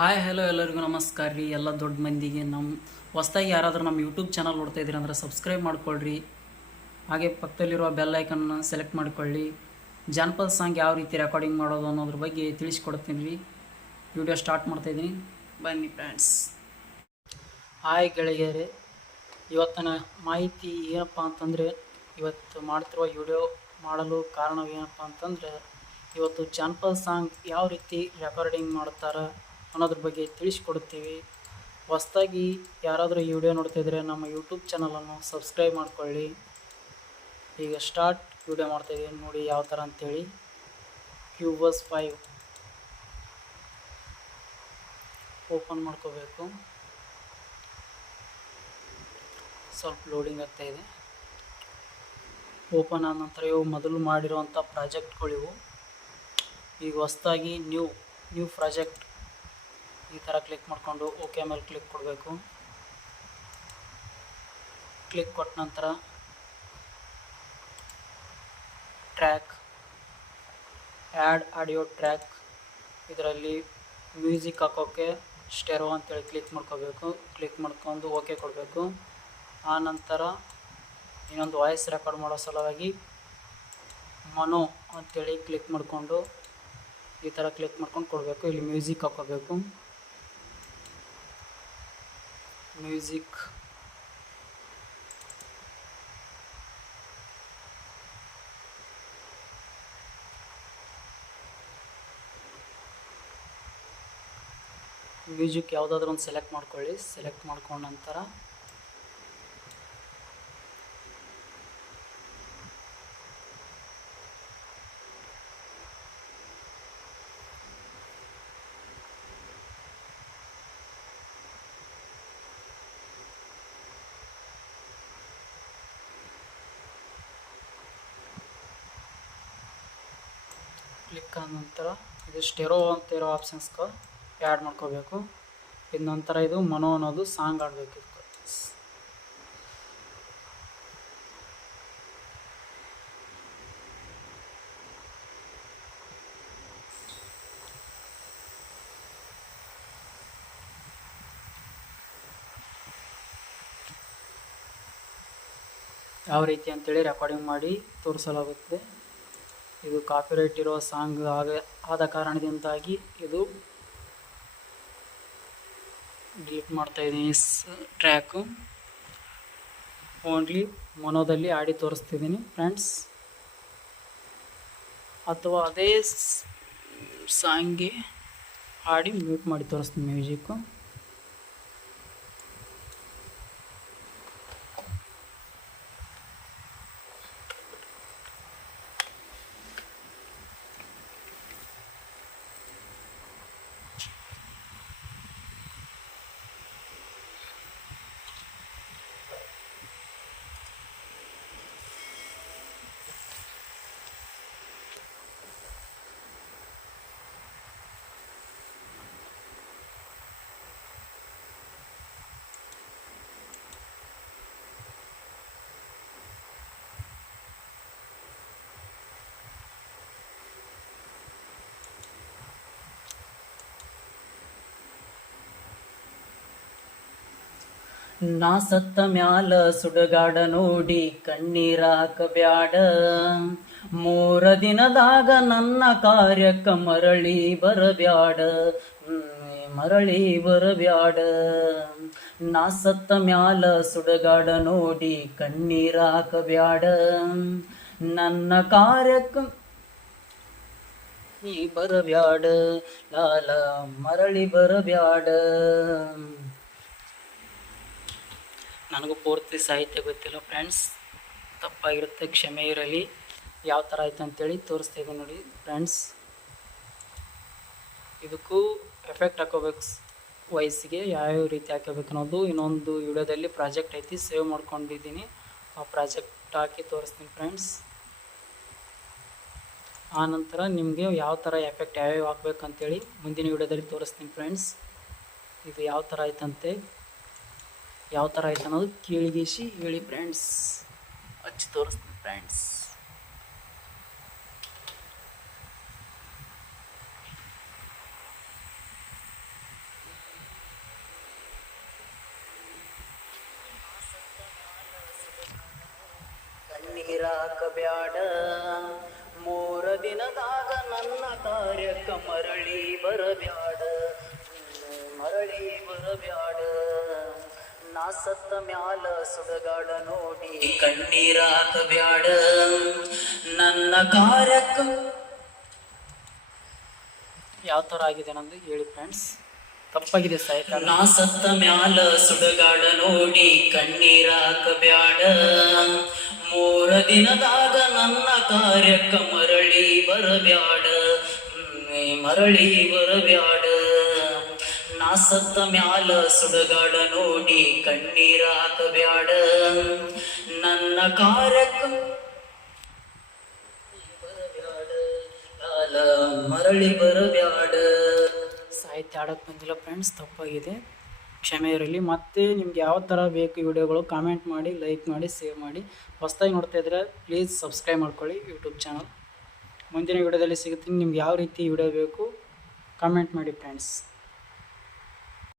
Hi hello ಎಲ್ಲರಿಗೂ ನಮಸ್ಕಾರ ರೀ. ಎಲ್ಲ ದೊಡ್ಡ ಮಂದಿಗೆ ಹೊಸ್ದಾಗಿ ಯಾರಾದರೂ ನಮ್ಮ ಯೂಟ್ಯೂಬ್ ಚಾನಲ್ ನೋಡ್ತಾ ಇದ್ದೀರಿ ಅಂದರೆ ಸಬ್ಸ್ಕ್ರೈಬ್ ಮಾಡ್ಕೊಳ್ರಿ. ಹಾಗೆ ಪಕ್ಕದಲ್ಲಿರುವ ಬೆಲ್ ಐಕನ್ನ ಸೆಲೆಕ್ಟ್ ಮಾಡ್ಕೊಳ್ಳಿ. ಜಾನಪದ ಸಾಂಗ್ ಯಾವ ರೀತಿ ರೆಕಾರ್ಡಿಂಗ್ ಮಾಡೋದು ಅನ್ನೋದ್ರ ಬಗ್ಗೆ ತಿಳಿಸ್ಕೊಡ್ತೀನಿ ರೀ. ವಿಡಿಯೋ ಸ್ಟಾರ್ಟ್ ಮಾಡ್ತಾಯಿದ್ದೀನಿ, ಬನ್ನಿ ಫ್ರೆಂಡ್ಸ್. ಹಾಯ್ ಗೆಳೆಯರೇ, ಇವತ್ತಿನ ಮಾಹಿತಿ ಏನಪ್ಪ ಅಂತಂದರೆ, ಇವತ್ತು ಮಾಡ್ತಿರುವ ವಿಡಿಯೋ ಮಾಡಲು ಕಾರಣವೇನಪ್ಪ ಅಂತಂದರೆ, ಇವತ್ತು ಜಾನಪದ ಸಾಂಗ್ ಯಾವ ರೀತಿ ರೆಕಾರ್ಡಿಂಗ್ ಮಾಡ್ತಾರೆ ಅನ್ನೋದ್ರ ಬಗ್ಗೆ ತಿಳಿಸ್ಕೊಡ್ತೀವಿ. ಹೊಸ್ದಾಗಿ ಯಾರಾದರೂ ಈ ವಿಡಿಯೋ ನೋಡ್ತಾಯಿದ್ರೆ ನಮ್ಮ ಯೂಟ್ಯೂಬ್ ಚಾನಲನ್ನು ಸಬ್ಸ್ಕ್ರೈಬ್ ಮಾಡ್ಕೊಳ್ಳಿ. ಈಗ ಸ್ಟಾರ್ಟ್ ವಿಡಿಯೋ ಮಾಡ್ತಾಯಿದ್ದೀನಿ, ನೋಡಿ ಯಾವ ಥರ ಅಂಥೇಳಿ. ಕ್ಯೂಬಸ್ 5 ಓಪನ್ ಮಾಡ್ಕೋಬೇಕು. ಸ್ವಲ್ಪ ಲೋಡಿಂಗ್ ಆಗ್ತಾಯಿದೆ. ಓಪನ್ ಆದ ನಂತರ ಇವು ಮೊದಲು ಮಾಡಿರುವಂಥ ಪ್ರಾಜೆಕ್ಟ್ಗಳಿವು. ಈಗ ಹೊಸ್ದಾಗಿ ನ್ಯೂ ಪ್ರಾಜೆಕ್ಟ್ ಈ ಥರ ಕ್ಲಿಕ್ ಮಾಡಿಕೊಂಡು ಓಕೆ ಮೇಲೆ ಕ್ಲಿಕ್ ಕೊಡಬೇಕು. ಕ್ಲಿಕ್ ಕೊಟ್ಟ ನಂತರ ಟ್ರ್ಯಾಕ್, ಆ್ಯಡ್ ಆಡಿಯೋ ಟ್ರ್ಯಾಕ್, ಇದರಲ್ಲಿ ಮ್ಯೂಸಿಕ್ ಹಾಕೋಕ್ಕೆ ಸ್ಟೆರೋ ಅಂತೇಳಿ ಕ್ಲಿಕ್ ಮಾಡ್ಕೋಬೇಕು. ಕ್ಲಿಕ್ ಮಾಡ್ಕೊಂಡು ಓಕೆ ಕೊಡಬೇಕು. ಆ ನಂತರ ಇನ್ನೊಂದು ವಾಯ್ಸ್ ರೆಕಾರ್ಡ್ ಮಾಡೋ ಸಲುವಾಗಿ ಮನೋ ಅಂತೇಳಿ ಕ್ಲಿಕ್ ಮಾಡಿಕೊಂಡು ಈ ಥರ ಕ್ಲಿಕ್ ಮಾಡ್ಕೊಂಡು ಕೊಡಬೇಕು. ಇಲ್ಲಿ ಮ್ಯೂಸಿಕ್ ಹಾಕೋಬೇಕು. ಮ್ಯೂಸಿಕ್ ಯಾವುದಾದ್ರೂ ಒಂದು ಸೆಲೆಕ್ಟ್ ಮಾಡ್ಕೊಳ್ಳಿ. ಸೆಲೆಕ್ಟ್ ಮಾಡ್ಕೊಂಡ ನಂತರ ಕ್ಲಿಕ್ ಆದ ನಂತರ ಇದು ಸ್ಟೆರೋ ಅಂತ ಇರೋ ಆಪ್ಷನ್ಸ್ಗೆ ಆ್ಯಡ್ ಮಾಡ್ಕೋಬೇಕು. ಇದ ನಂತರ ಇದು ಮನೋ ಅನ್ನೋದು ಸಾಂಗ್ ಆಡಬೇಕು. ಯಾವ ರೀತಿ ಅಂತೇಳಿ ರೆಕಾರ್ಡಿಂಗ್ ಮಾಡಿ ತೋರಿಸಲಾಗುತ್ತೆ. ಇದು ಕಾಪಿರೈಟ್ ಇರೋ ಸಾಂಗ್ ಆದ ಕಾರಣದಿಂದಾಗಿ ಇದು ಡಿಲೀಟ್ ಮಾಡ್ತಾ ಇದ್ದೀನಿ. ಟ್ರ್ಯಾಕು ಓನ್ಲಿ ಮನೋದಲ್ಲಿ ಆಡಿ ತೋರಿಸ್ತಿದ್ದೀನಿ ಫ್ರೆಂಡ್ಸ್. ಅಥವಾ ಅದೇ ಸಾಂಗ್ಗೆ ಆಡಿ ಮ್ಯೂಟ್ ಮಾಡಿ ತೋರಿಸ್ತೀನಿ ಮ್ಯೂಸಿಕ್ಕು. ನಾ ಸತ್ತ ಮ್ಯಾಲ ಸುಡಗಾಡ ನೋಡಿ ಕಣ್ಣೀರಾಕ ಬ್ಯಾಡ, 3 ದಿನದಾಗ ನನ್ನ ಕಾರ್ಯಕ್ಕ ಮರಳಿ ಬರಬ್ಯಾಡ. ನಾ ಸತ್ತ ಮ್ಯಾಲ ಸುಡಗಾಡ ನೋಡಿ ಕಣ್ಣೀರಾಕ ಬ್ಯಾಡ, ನನ್ನ ಕಾರ್ಯಕ್ಕ ನೀ ಬರಬ್ಯಾಡ, ಲಾಲ ಮರಳಿ ಬರಬ್ಯಾಡ. ನನಗೂ ಪೂರ್ತಿ ಸಾಹಿತ್ಯ ಗೊತ್ತಿಲ್ಲ ಫ್ರೆಂಡ್ಸ್, ತಪ್ಪಾಗಿರುತ್ತೆ, ಕ್ಷಮೆ ಇರಲಿ. ಯಾವ ಥರ ಆಯ್ತು ಅಂತೇಳಿ ತೋರಿಸ್ತಾಯಿದ್ದೀನಿ ನೋಡಿ ಫ್ರೆಂಡ್ಸ್. ಇದಕ್ಕೂ ಎಫೆಕ್ಟ್ ಹಾಕೋಬೇಕು. ವಾಯ್ಸಿಗೆ ಯಾವ್ಯಾವ ರೀತಿ ಹಾಕೋಬೇಕು ಅನ್ನೋದು ಇನ್ನೊಂದು ವಿಡಿಯೋದಲ್ಲಿ ಪ್ರಾಜೆಕ್ಟ್ ಐತಿ, ಸೇವ್ ಮಾಡ್ಕೊಂಡಿದ್ದೀನಿ. ಆ ಪ್ರಾಜೆಕ್ಟ್ ಹಾಕಿ ತೋರಿಸ್ತೀನಿ ಫ್ರೆಂಡ್ಸ್. ಆ ನಂತರ ನಿಮಗೆ ಯಾವ ಥರ ಎಫೆಕ್ಟ್ ಯಾವ್ಯಾವ ಹಾಕ್ಬೇಕಂತೇಳಿ ಮುಂದಿನ ವಿಡಿಯೋದಲ್ಲಿ ತೋರಿಸ್ತೀನಿ ಫ್ರೆಂಡ್ಸ್. ಇದು ಯಾವ ಥರ ಆಯ್ತಂತೆ, ಯಾವ ಥರ ಆಯ್ತು ಅನ್ನೋದು ಕೇಳಿಗೇಸಿ ಹೇಳಿ ಫ್ರೆಂಡ್ಸ್, ಹಚ್ಚಿ ತೋರಿಸ್ತೀನಿ ಫ್ರೆಂಡ್ಸ್. ಬ್ಯಾಡ, 3 ದಿನದಾಗ ನನ್ನ ಕಾರ್ಯಕ್ಕ ಮರಳಿ ಬರಬ್ಯಾಡ, ಮರಳಿ ಬರಬ್ಯಾಡ. ನಾ ಸತ್ತ ಮ್ಯಾಲ ಸುಡಗಾಡ ನೋಡಿ ಕಣ್ಣೀರ ಹಾಕಬ್ಯಾಡ, ನನ್ನ ಕಾರ್ಯಕ್ಕ ಯಾವ ಥರ ಆಗಿದೆ ನಂದು ಹೇಳಿ ಫ್ರೆಂಡ್ಸ್, ತಪ್ಪಾಗಿದೆ ಸಾಹಿತ್ಯ. ನಾ ಸತ್ತ ಮ್ಯಾಲ ಸುಡಗಾಡ ನೋಡಿ ಕಣ್ಣೀರ ಹಾಕಬ್ಯಾಡ, 3 ದಿನದಾಗ ನನ್ನ ಕಾರ್ಯಕ್ಕ ಮರಳಿ ಬರಬ್ಯಾಡ, ಮರಳಿ ಬರಬ್ಯಾಡ. ನಾ ಸತ್ತ ಮ್ಯಾಲ ಸುಡಗಾಡ ನೋಡಿ ಕಣ್ಣೀರ ಹಾಕಬ್ಯಾಡ, ನನ್ನ ಕಾರ್ಯಕ್ಕ ಮರಳಿ ಬರಬ್ಯಾಡ. ಸಾಹಿತ್ಯ ಆಡಕ್ಕೆ ಬಂದಿಲ್ಲ ಫ್ರೆಂಡ್ಸ್, ತಪ್ಪಾಗಿದೆ, ಕ್ಷಮೆ ಇರಲಿ. ಮತ್ತೆ ನಿಮ್ಗೆ ಯಾವ ಥರ ಬೇಕು ವಿಡಿಯೋಗಳು ಕಾಮೆಂಟ್ ಮಾಡಿ, ಲೈಕ್ ಮಾಡಿ, ಸೇವ್ ಮಾಡಿ. ಹೊಸದಾಗಿ ನೋಡ್ತಾ ಇದ್ರೆ ಪ್ಲೀಸ್ ಸಬ್ಸ್ಕ್ರೈಬ್ ಮಾಡ್ಕೊಳ್ಳಿ ಯೂಟ್ಯೂಬ್ ಚಾನಲ್. ಮುಂದಿನ ವಿಡಿಯೋದಲ್ಲಿ ಸಿಗುತ್ತೆ. ನಿಮ್ಗೆ ಯಾವ ರೀತಿ ವಿಡಿಯೋ ಬೇಕು ಕಾಮೆಂಟ್ ಮಾಡಿ ಫ್ರೆಂಡ್ಸ್.